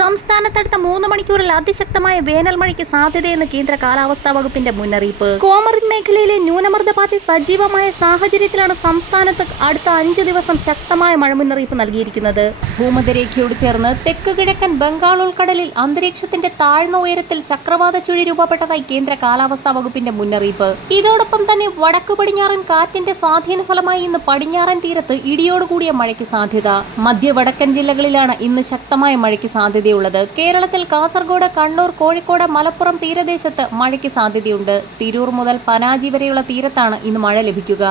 സംസ്ഥാനത്തടുത്ത മൂന്ന് മണിക്കൂറിൽ അതിശക്തമായ വേനൽ മഴയ്ക്ക് സാധ്യതയെന്ന് കേന്ദ്ര കാലാവസ്ഥാ വകുപ്പിന്റെ മുന്നറിയിപ്പ്. കോമറിൻ മേഖലയിലെ ന്യൂനമർദ്ദപാതി സജീവമായ സാഹചര്യത്തിലാണ് സംസ്ഥാനത്ത് അടുത്ത അഞ്ച് ദിവസം ശക്തമായ മഴ മുന്നറിയിപ്പ് നൽകിയിരിക്കുന്നത്. ഭൂമധ്യരേഖയോട് ചേർന്ന് തെക്ക് കിഴക്കൻ ബംഗാൾ ഉൾക്കടലിൽ അന്തരീക്ഷത്തിന്റെ താഴ്ന്ന ഉയരത്തിൽ ചക്രവാത ചുഴി രൂപപ്പെട്ടതായി കേന്ദ്ര കാലാവസ്ഥാ വകുപ്പിന്റെ മുന്നറിയിപ്പ്. ഇതോടൊപ്പം തന്നെ വടക്കു പടിഞ്ഞാറൻ കാറ്റിന്റെ സ്വാധീന ഫലമായി ഇന്ന് പടിഞ്ഞാറൻ തീരത്ത് ഇടിയോടുകൂടിയ മഴയ്ക്ക് സാധ്യത. മധ്യ വടക്കൻ ജില്ലകളിലാണ് ഇന്ന് ശക്തമായ മഴയ്ക്ക് സാധ്യതയുള്ളത്. കേരളത്തിൽ കാസർഗോഡ് കണ്ണൂർ കോഴിക്കോട് മലപ്പുറം തീരദേശത്ത് മഴയ്ക്ക് സാധ്യതയുണ്ട്. തിരൂർ മുതൽ പനാജി വരെയുള്ള തീരത്താണ് ഇന്ന് മഴ ലഭിക്കുക.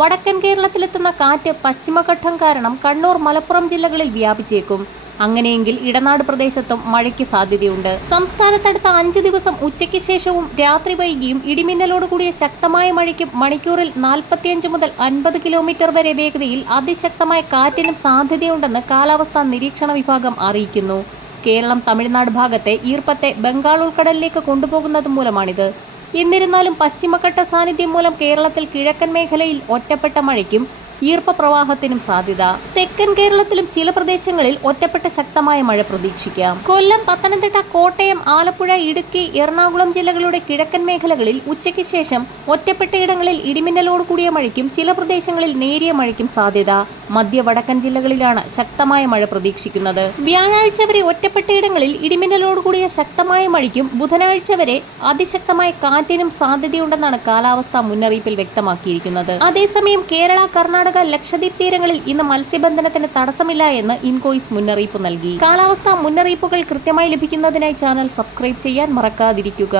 വടക്കൻ കേരളത്തിലെത്തുന്ന കാറ്റ് പശ്ചിമഘട്ടം കാരണം കണ്ണൂർ മലപ്പുറം ജില്ലകളിൽ വ്യാപിച്ചേക്കും. അങ്ങനെയെങ്കിൽ ഇടനാട് പ്രദേശത്തും മഴയ്ക്ക് സാധ്യതയുണ്ട്. സംസ്ഥാനത്തടുത്ത അഞ്ച് ദിവസം ഉച്ചയ്ക്ക് ശേഷവും രാത്രി വൈകിയും ഇടിമിന്നലോടുകൂടിയ ശക്തമായ മഴയ്ക്കും മണിക്കൂറിൽ നാൽപ്പത്തിയഞ്ച് മുതൽ അൻപത് കിലോമീറ്റർ വരെ വേഗതയിൽ അതിശക്തമായ കാറ്റിനും സാധ്യതയുണ്ടെന്ന് കാലാവസ്ഥാ നിരീക്ഷണ വിഭാഗം അറിയിക്കുന്നു. കേരളം തമിഴ്നാട് ഭാഗത്തെ ഈർപ്പത്തെ ബംഗാൾ ഉൾക്കടലിലേക്ക് കൊണ്ടുപോകുന്നത് മൂലമാണിത്. എന്നിരുന്നാലും പശ്ചിമഘട്ട സാന്നിധ്യം മൂലം കേരളത്തിൽ കിഴക്കൻ മേഖലയിൽ ഒറ്റപ്പെട്ട മഴയ്ക്കും ഈർപ്പപ്രവാഹത്തിനും സാധ്യത. തെക്കൻ കേരളത്തിലും ചില പ്രദേശങ്ങളിൽ ഒറ്റപ്പെട്ട ശക്തമായ മഴ പ്രതീക്ഷിക്കാം. കൊല്ലം പത്തനംതിട്ട കോട്ടയം ആലപ്പുഴ ഇടുക്കി എറണാകുളം ജില്ലകളുടെ കിഴക്കൻ മേഖലകളിൽ ഉച്ചയ്ക്ക് ശേഷം ഒറ്റപ്പെട്ടയിടങ്ങളിൽ ഇടിമിന്നലോട് കൂടിയ മഴയ്ക്കും ചില പ്രദേശങ്ങളിൽ നേരിയ മഴയ്ക്കും സാധ്യത. മധ്യ വടക്കൻ ജില്ലകളിലാണ് ശക്തമായ മഴ പ്രതീക്ഷിക്കുന്നത്. വ്യാഴാഴ്ച വരെ ഒറ്റപ്പെട്ടയിടങ്ങളിൽ ഇടിമിന്നലോട് കൂടിയ ശക്തമായ മഴയ്ക്കും ബുധനാഴ്ച വരെ അതിശക്തമായ കാറ്റിനും സാധ്യതയുണ്ടെന്നാണ് കാലാവസ്ഥാ മുന്നറിയിപ്പിൽ വ്യക്തമാക്കിയിരിക്കുന്നത്. അതേസമയം കേരള കർണാടക ലക്ഷദ്വീപ് തീരങ്ങളിൽ ഇന്ന് മത്സ്യബന്ധനത്തിന് തടസ്സമില്ല എന്ന് ഇൻകോയിസ് മുന്നറിയിപ്പ് നൽകി. കാലാവസ്ഥാ മുന്നറിയിപ്പുകൾ കൃത്യമായി ലഭിക്കുന്നതിനായി ചാനൽ സബ്സ്ക്രൈബ് ചെയ്യാൻ മറക്കാതിരിക്കുക.